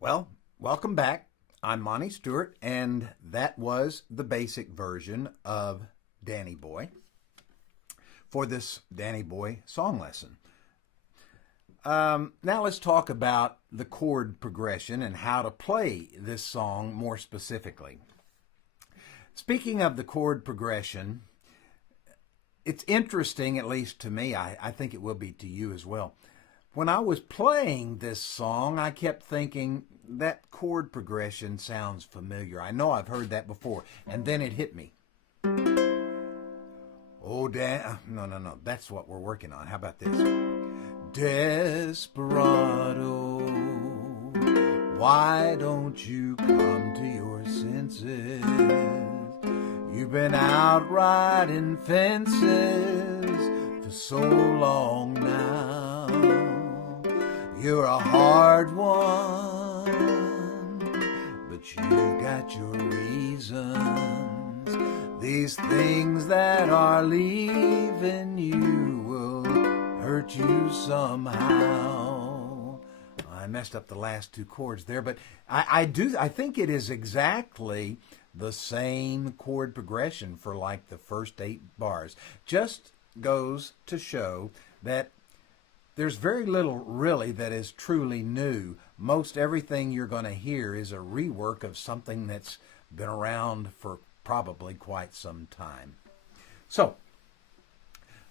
Well, welcome back. I'm Monty Stewart, and that was the basic version of Danny Boy for this Danny Boy song lesson. Now let's talk about the chord progression and how to play this song more specifically. Speaking of the chord progression, it's interesting, at least to me, I think it will be to you as well. When I was playing this song, I kept thinking, that chord progression sounds familiar. I know I've heard that before. And then it hit me. Oh, no. That's what we're working on. How about this? Desperado, why don't you come to your senses? You've been out riding fences for so long now. You're a hard one, but you've got your reasons. These things that are leaving you will hurt you somehow. I messed up the last two chords there, but I think it is exactly the same chord progression for like the first 8 bars. Just goes to show that there's very little really that is truly new. Most everything you're going to hear is a rework of something that's been around for probably quite some time. So,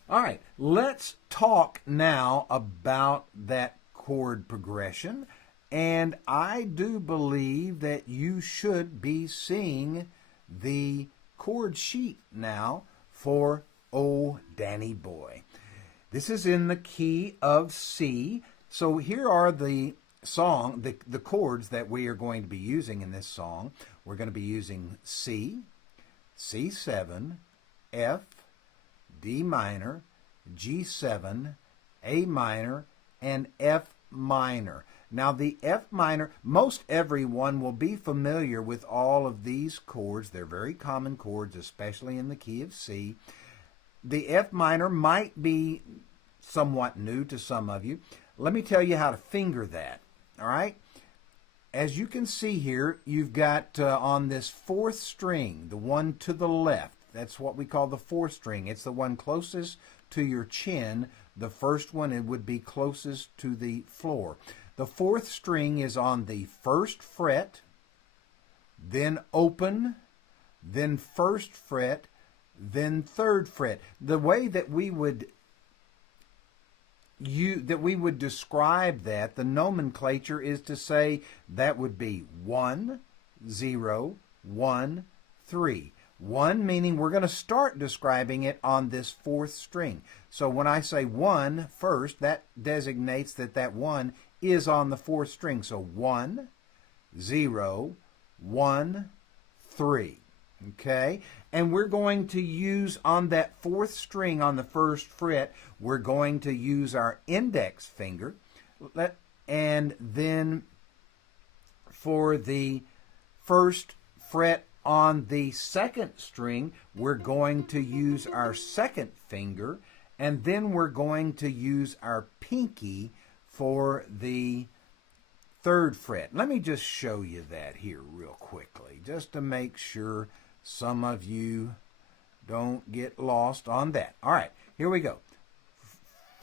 all right, let's talk now about that chord progression. And I do believe that you should be seeing the chord sheet now for Oh Danny Boy. This is in the key of C. So here are the chords that we are going to be using in this song. We're going to be using C, C7, F, D minor, G7, A minor, and F minor. Now the F minor, most everyone will be familiar with all of these chords. They're very common chords, especially in the key of C. The F minor might be somewhat new to some of you. Let me tell you how to finger that, all right? As you can see here, you've got on this 4th string, the one to the left. That's what we call the 4th string. It's the one closest to your chin. The first one, it would be closest to the floor. The 4th string is on the 1st fret, then open, then 1st fret, then 3rd fret. The way that we would describe that, the nomenclature is to say that would be 1, 0, 1, 3. 1 meaning we're going to start describing it on this 4th string. So when I say 1 first, that designates that 1 is on the 4th string. So 1, 0, 1, 3. Okay? And we're going to use on that 4th string on the 1st fret, we're going to use our index finger. And then for the 1st fret on the 2nd string, we're going to use our 2nd finger. And then we're going to use our pinky for the 3rd fret. Let me just show you that here real quickly, just to make sure some of you don't get lost on that. All right, here we go.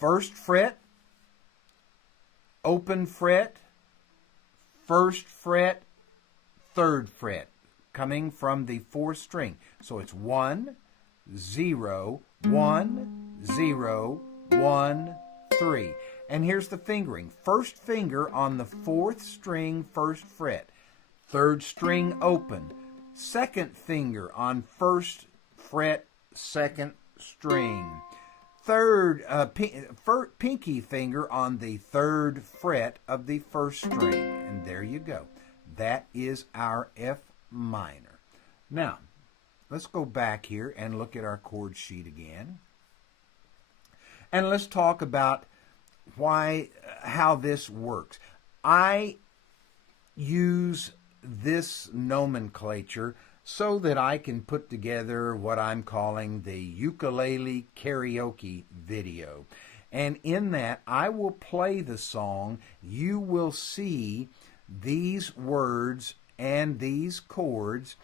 1st fret, open fret, 1st fret, 3rd fret, coming from the 4th string. So it's 1, 0, 1, 0, 1, 3. And here's the fingering. 1st finger on the 4th string, 1st fret. 3rd string open. 2nd finger on 1st fret, 2nd string. Pinky finger on the 3rd fret of the 1st string. And there you go. That is our F minor. Now, let's go back here and look at our chord sheet again. And let's talk about how this works. I use this nomenclature so that I can put together what I'm calling the Ukulele Karaoke video. And in that, I will play the song. You will see these words and these chords,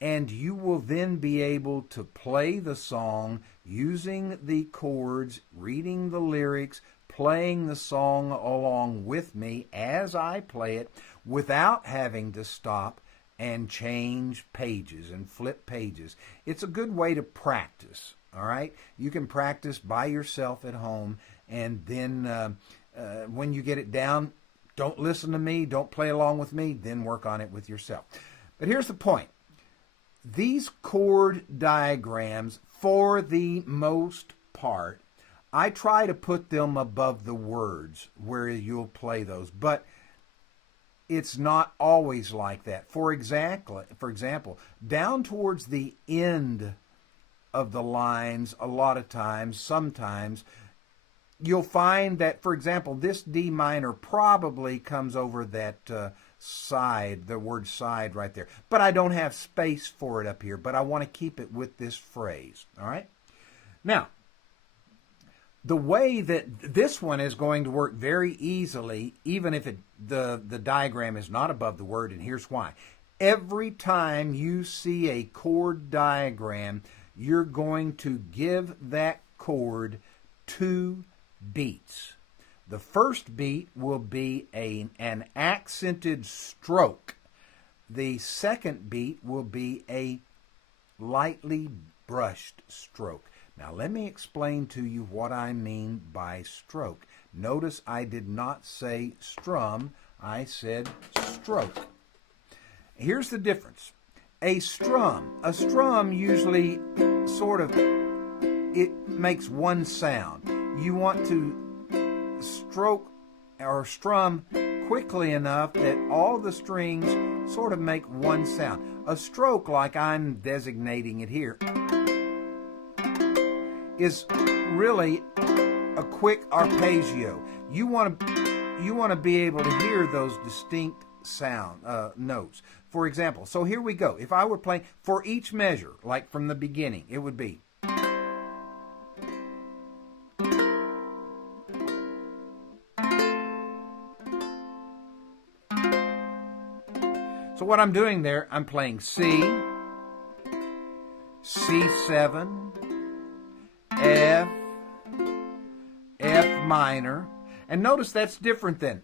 and you will then be able to play the song using the chords, reading the lyrics, playing the song along with me as I play it without having to stop and change pages and flip pages. It's a good way to practice, all right? You can practice by yourself at home, and then when you get it down, don't listen to me, don't play along with me, then work on it with yourself. But here's the point. These chord diagrams, for the most part, I try to put them above the words where you'll play those, but it's not always like that. For example, down towards the end of the lines, a lot of times, sometimes, you'll find that, for example, this D minor probably comes over that side, the word side right there. But I don't have space for it up here, but I want to keep it with this phrase, all right? Now, the way that this one is going to work very easily, even if the diagram is not above the word, and here's why. Every time you see a chord diagram, you're going to give that chord 2 beats. The first beat will be an accented stroke. The second beat will be a lightly brushed stroke. Now let me explain to you what I mean by stroke. Notice I did not say strum, I said stroke. Here's the difference. A strum usually sort of, it makes one sound. You want to stroke or strum quickly enough that all the strings sort of make one sound. A stroke, like I'm designating it here, is really a quick arpeggio. You want to be able to hear those distinct sound notes. For example, so here we go. If I were playing for each measure, like from the beginning, it would be. So what I'm doing there, I'm playing C, C7, F, F minor, and notice that's different than.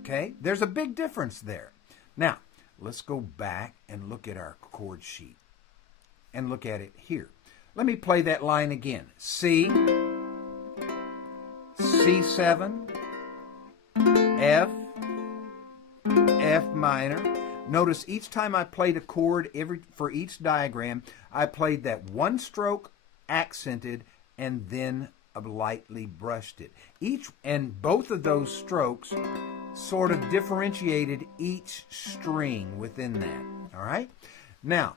Okay, there's a big difference there. Now, let's go back and look at our chord sheet and look at it here. Let me play that line again. C, C7, F, F minor. Notice each time I played a chord for each diagram, I played that one stroke, accented, and then lightly brushed it. And both of those strokes sort of differentiated each string within that. All right? Now,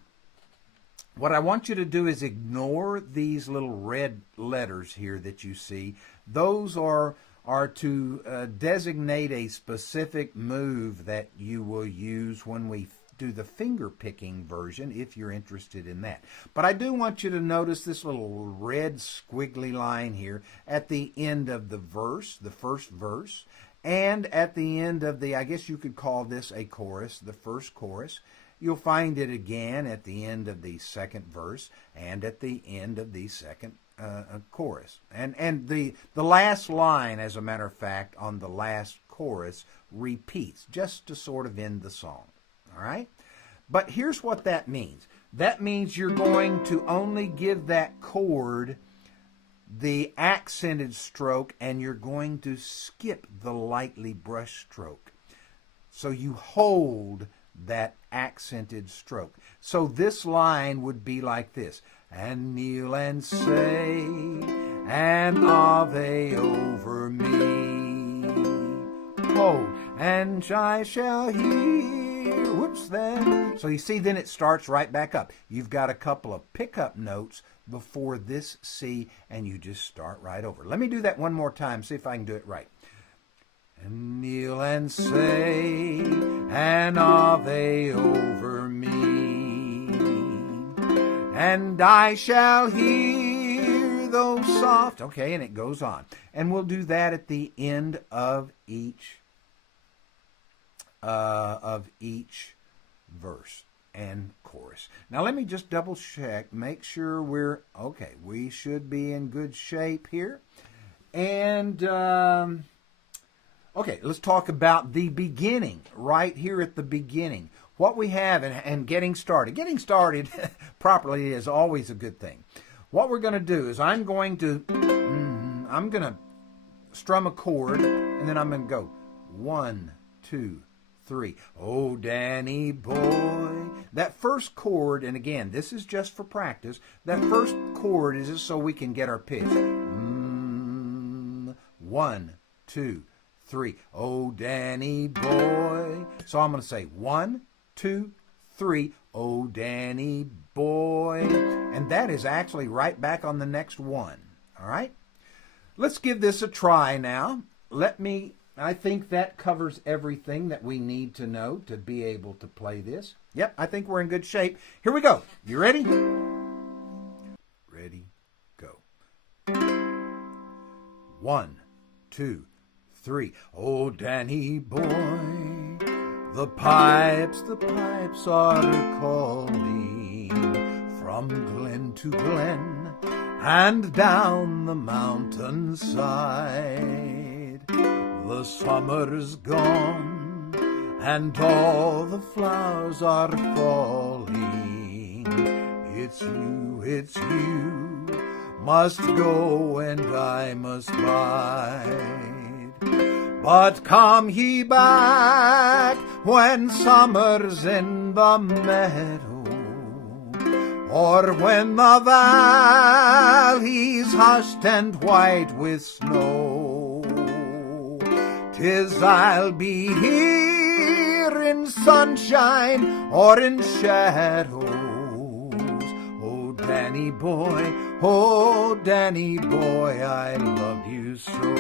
what I want you to do is ignore these little red letters here that you see. Those are to designate a specific move that you will use when we do the finger picking version, if you're interested in that. But I do want you to notice this little red squiggly line here at the end of the verse, the first verse, and at the end of the, I guess you could call this a chorus, the first chorus. You'll find it again at the end of the second verse and at the end of the second chorus. And the last line, as a matter of fact, on the last chorus repeats just to sort of end the song. All right? But here's what that means. That means you're going to only give that chord the accented stroke, and you're going to skip the lightly brushed stroke. So you hold that accented stroke. So this line would be like this. And kneel and say an Ave over me. Hold, and I shall hear. Whoops, then. So you see, then it starts right back up. You've got a couple of pickup notes before this C, and you just start right over. Let me do that one more time, see if I can do it right. And kneel and say an Ave over me, and I shall hear go soft. Okay, and it goes on. And we'll do that at the end of each verse and chorus. Now let me just double check, make sure we're okay. We should be in good shape here. And okay, let's talk about the beginning, right here at the beginning. What we have and getting started. Getting started properly is always a good thing. What we're going to do is I'm going to strum a chord, and then I'm going to go 1, 2, 3. Oh, Danny boy. That first chord, and again, this is just for practice, that first chord is just so we can get our pitch. 1, 2, 3. Oh, Danny boy. So I'm going to say 1, 2, 3. Oh, Danny boy. And that is actually right back on the next one. All right? Let's give this a try now. I think that covers everything that we need to know to be able to play this. Yep, I think we're in good shape. Here we go. You ready? Ready, go. 1, 2, 3. Oh, Danny boy, the pipes are calling from glen to glen and down the mountainside. The summer's gone and all the flowers are falling. It's you, must go and I must bide. But come ye back when summer's in the meadow, or when the valley's hushed and white with snow. 'Tis I'll be here in sunshine or in shadows. Oh, Danny boy, I love you so.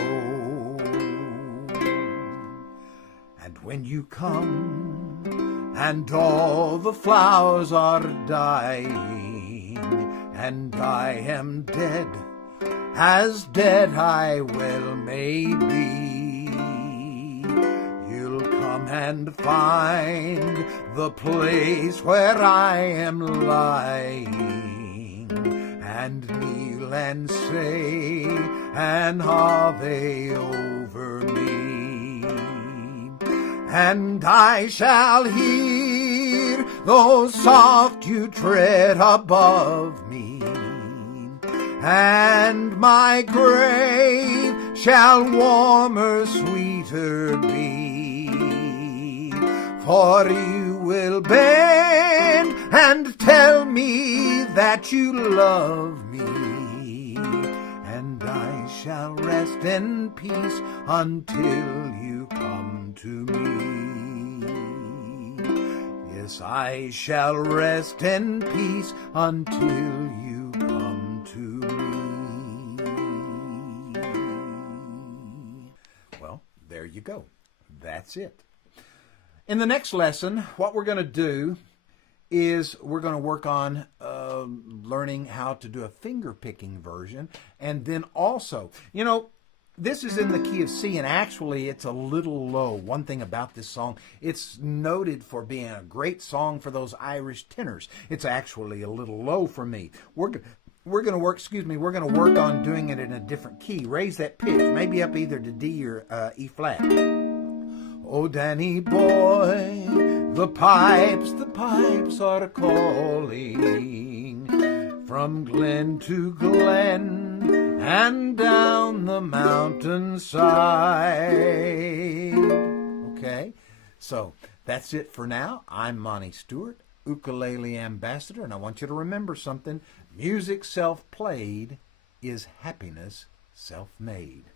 And when you come and all the flowers are dying, and I am dead, as dead I well may be, you'll come and find the place where I am lying, and kneel and say an Ave over me. And I shall hear though soft you tread above me, and my grave shall warmer, sweeter be, for you will bend and tell me that you love me, and I shall rest in peace until you come to me. Yes, I shall rest in peace until you come to me. Well, there you go. That's it. In the next lesson, what we're going to do is we're going to work on learning how to do a finger picking version, and then also, this is in the key of C, and actually it's a little low. One thing about this song, it's noted for being a great song for those Irish tenors. It's actually a little low for me. We're going to work on doing it in a different key. Raise that pitch, maybe up either to D or E flat. Oh, Danny boy, the pipes are calling from glen to glen and down the mountainside. Okay, so that's it for now. I'm Monty Stewart, ukulele ambassador, and I want you to remember something. Music self-played is happiness self-made.